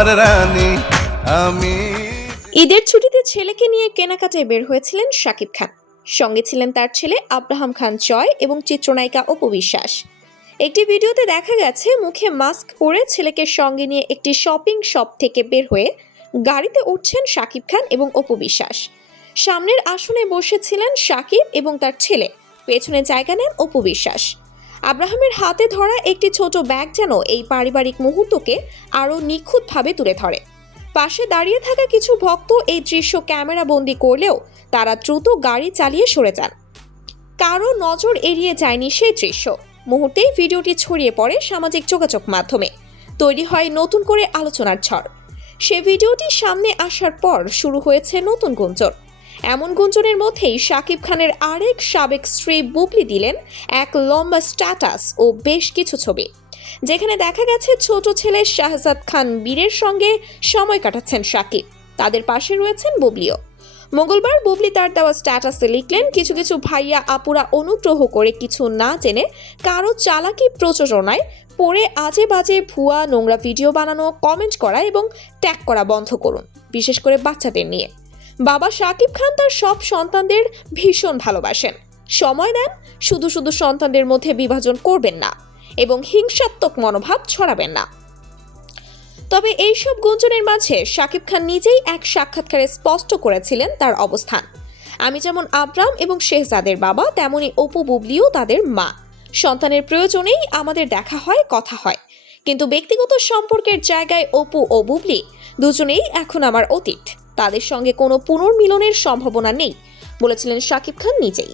আমার রানী, আমি ঈদের ছুটিতে ছেলেকে নিয়ে কেনাকাটায় বের হয়েছিলেন শাকিব খান। সঙ্গে ছিলেন তার ছেলে আব্রাহাম খান জয় এবং চিত্রনায়িকা অপু বিশ্বাস। একটি ভিডিওতে দেখা গেছে, মুখে মাস্ক পরে ছেলেকে সঙ্গে নিয়ে একটি শপিং শপ থেকে বের হয়ে গাড়িতে উঠছেন শাকিব খান এবং অপু বিশ্বাস। সামনের আসনে বসেছিলেন শাকিব এবং তার ছেলে। পেছনে জায়গা নেন অপু বিশ্বাস। আব্রাহামের হাতে ধরা একটি ছোট ব্যাগ যেন এই পারিবারিক মুহূর্তকে আরও নিখুঁতভাবে তুলে ধরে। পাশে দাঁড়িয়ে থাকা কিছু ভক্ত এই দৃশ্য ক্যামেরা বন্দি করলেও তারা দ্রুত গাড়ি চালিয়ে সরে যান। কারও নজর এড়িয়ে যায়নি সেই দৃশ্য। মুহূর্তেই ভিডিওটি ছড়িয়ে পড়ে সামাজিক যোগাযোগ মাধ্যমে। তৈরি হয় নতুন করে আলোচনার ঝড়। সে ভিডিওটি সামনে আসার পর শুরু হয়েছে নতুন গুঞ্জন। এমন গুঞ্জনের মধ্যেই শাকিব খানের আরেক সাবেক স্ত্রী বুবলি দিলেন এক লম্বা স্ট্যাটাস ও বেশ কিছু ছবি। যেখানে দেখা গেছে ছোট ছেলে শাহজাদ খান বীরের সঙ্গে সময় কাটাচ্ছেন শাকিব। তাদের পাশে রয়েছেন বুবলিও। মঙ্গলবার বুবলি তার দেওয়া স্ট্যাটাসে লিখলেন, কিছু কিছু ভাইয়া আপুরা অনুগ্রহ করে কিছু না জেনে কারও চালাকি প্রযোজনায় পড়ে আজে বাজে ভুয়া নোংরা ভিডিও বানানো, কমেন্ট করা এবং ট্যাগ করা বন্ধ করুন, বিশেষ করে বাচ্চাদের নিয়ে। বাবা শাকিব খান তার সব সন্তানদের ভীষণ ভালোবাসেন। সময় দেন শুধু শুধু সন্তানদের মধ্যে বিভাজন করবেন না এবং হিংসাত্মক মনোভাব ছড়াবেন না। তবে এইসব গুঞ্জনের মাঝে শাকিব খান নিজেই এক সাক্ষাৎকারে স্পষ্ট করেছিলেন তার অবস্থান। আমি যেমন আব্রাম এবং শেহজাদের বাবা তেমনই অপু বুবলিও তাদের মা। সন্তানের প্রয়োজনেই আমাদের দেখা হয়, কথা হয়। কিন্তু ব্যক্তিগত সম্পর্কের জায়গায় অপু ও বুবলি দুজনেই এখন আমার অতীত। তাদের সঙ্গে কোনো পুনর্মিলনের সম্ভাবনা নেই বলেছিলেন শাকিব খান নিজেই।